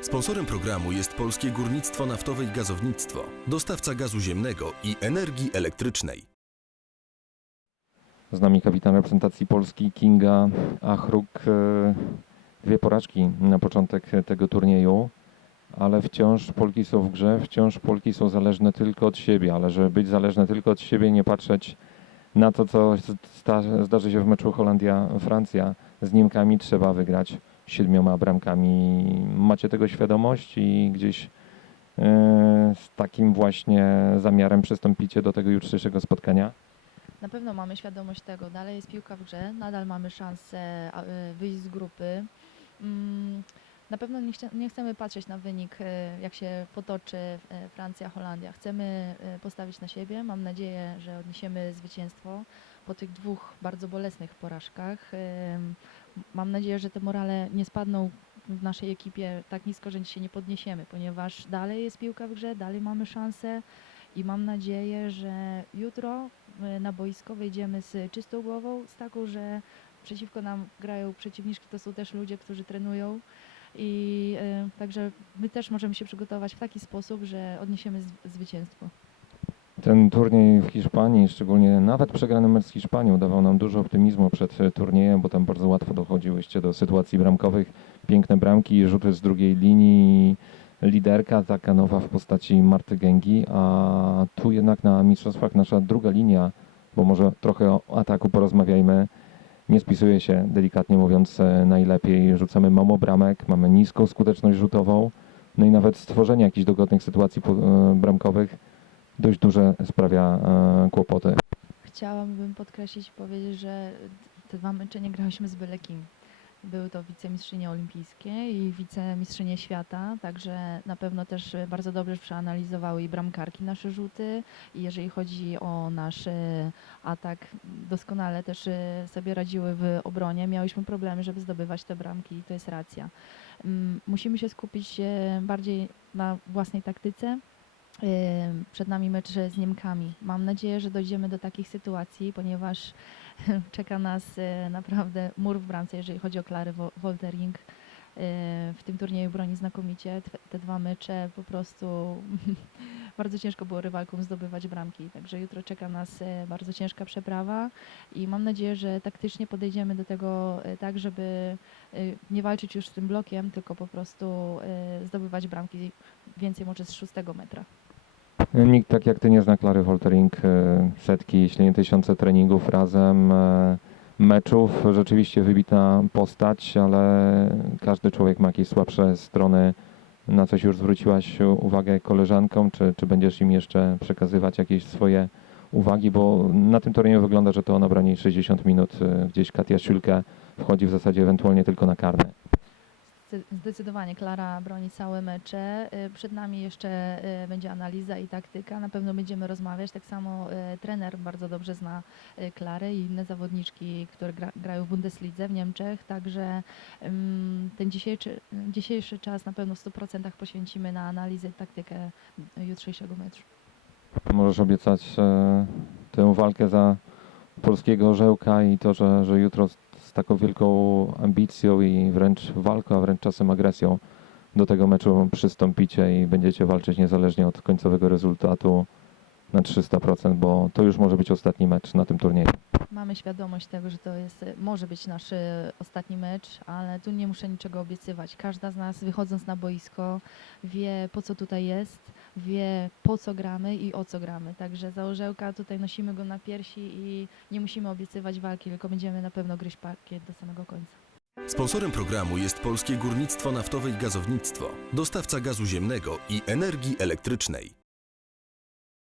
Sponsorem programu jest Polskie Górnictwo Naftowe i Gazownictwo, dostawca gazu ziemnego i energii elektrycznej. Z nami kapitan reprezentacji Polski Kinga Achruk. E, Dwie porażki na początek tego turnieju, ale wciąż Polki są w grze, wciąż Polki są zależne tylko od siebie, ale żeby być zależne tylko od siebie, nie patrzeć na to, co zdarzy się w meczu Holandia-Francja z Niemkami, trzeba wygrać siedmioma bramkami. Macie tego świadomość i gdzieś e, z takim właśnie zamiarem przystąpicie do tego jutrzejszego spotkania? Na pewno mamy świadomość tego. Dalej jest piłka w grze, nadal mamy szansę y, wyjść z grupy. Mm, Na pewno nie, nie chcemy patrzeć na wynik, y, jak się potoczy Francja, Holandia. Chcemy postawić na siebie. Mam nadzieję, że odniesiemy zwycięstwo po tych dwóch bardzo bolesnych porażkach. Mam nadzieję, że te morale nie spadną w naszej ekipie tak nisko, że się nie podniesiemy, ponieważ dalej jest piłka w grze, dalej mamy szansę i mam nadzieję, że jutro y, na boisko wejdziemy z czystą głową, z taką, że przeciwko nam grają przeciwniczki, to są też ludzie, którzy trenują i y, także my też możemy się przygotować w taki sposób, że odniesiemy zwycięstwo. Ten turniej w Hiszpanii, szczególnie nawet przegrany mecz z Hiszpanią, dawał nam dużo optymizmu przed turniejem, bo tam bardzo łatwo dochodziłyście do sytuacji bramkowych. Piękne bramki, rzuty z drugiej linii, liderka taka nowa w postaci Marty Gęgi, a tu jednak na mistrzostwach nasza druga linia, bo może trochę o ataku porozmawiajmy, nie spisuje się, delikatnie mówiąc, e, najlepiej. Rzucamy mało bramek, mamy niską skuteczność rzutową, no i nawet stworzenie jakichś dogodnych sytuacji e, bramkowych dość duże sprawia e, kłopoty. Chciałabym podkreślić i powiedzieć, że te dwa mecze nie grałyśmy z byle kim. Były to wicemistrzynie olimpijskie i wicemistrzynie świata, także na pewno też bardzo dobrze przeanalizowały i bramkarki nasze rzuty i jeżeli chodzi o nasz e, atak, doskonale też e, sobie radziły w obronie. Miałyśmy problemy, żeby zdobywać te bramki i to jest racja. Mm, Musimy się skupić bardziej na własnej taktyce, Przed nami mecz z Niemkami. Mam nadzieję, że dojdziemy do takich sytuacji, ponieważ czeka nas e, naprawdę mur w bramce, jeżeli chodzi o Klary Wo- Woltering. E, W tym turnieju broni znakomicie. Te- dwa mecze po prostu bardzo ciężko było rywalkom zdobywać bramki. Także jutro czeka nas e, bardzo ciężka przeprawa i mam nadzieję, że taktycznie podejdziemy do tego tak, żeby nie walczyć już z tym blokiem, tylko po prostu zdobywać bramki więcej może z szóstego metra. Nikt tak jak ty nie zna Klary Woltering, e, setki, jeśli nie tysiące treningów razem, e, meczów, rzeczywiście wybitna postać, ale każdy człowiek ma jakieś słabsze strony. Na coś już zwróciłaś uwagę koleżankom, czy, czy będziesz im jeszcze przekazywać jakieś swoje uwagi, bo na tym turnieju wygląda, że to ona broni 60 minut, e, gdzieś Katia Szulkę wchodzi w zasadzie ewentualnie tylko na karne. Zde- Zdecydowanie Klara broni całe mecze. Y, Przed nami jeszcze y, będzie analiza i taktyka. Na pewno będziemy rozmawiać. Tak samo y, trener bardzo dobrze zna Klarę i inne zawodniczki, które gra, grają w Bundeslidze w Niemczech. Także ten dzisiejszy, dzisiejszy czas na pewno w 100% poświęcimy na analizę i taktykę jutrzejszego meczu. Możesz obiecać e, tę walkę za polskiego orzełka i to, że, że jutro z, taką wielką ambicją i wręcz walką, a wręcz czasem agresją do tego meczu przystąpicie i będziecie walczyć niezależnie od końcowego rezultatu na 300%, bo to już może być ostatni mecz na tym turnieju. Mamy świadomość tego, że to jest, może być nasz y, ostatni mecz, ale tu nie muszę niczego obiecywać. Każda z nas wychodząc na boisko wie po co tutaj jest, wie po co gramy i o co gramy. Także za orzełka tutaj nosimy go na piersi i nie musimy obiecywać walki, tylko będziemy na pewno gryźć parkiet do samego końca. Sponsorem programu jest Polskie Górnictwo Naftowe i Gazownictwo, dostawca gazu ziemnego i energii elektrycznej.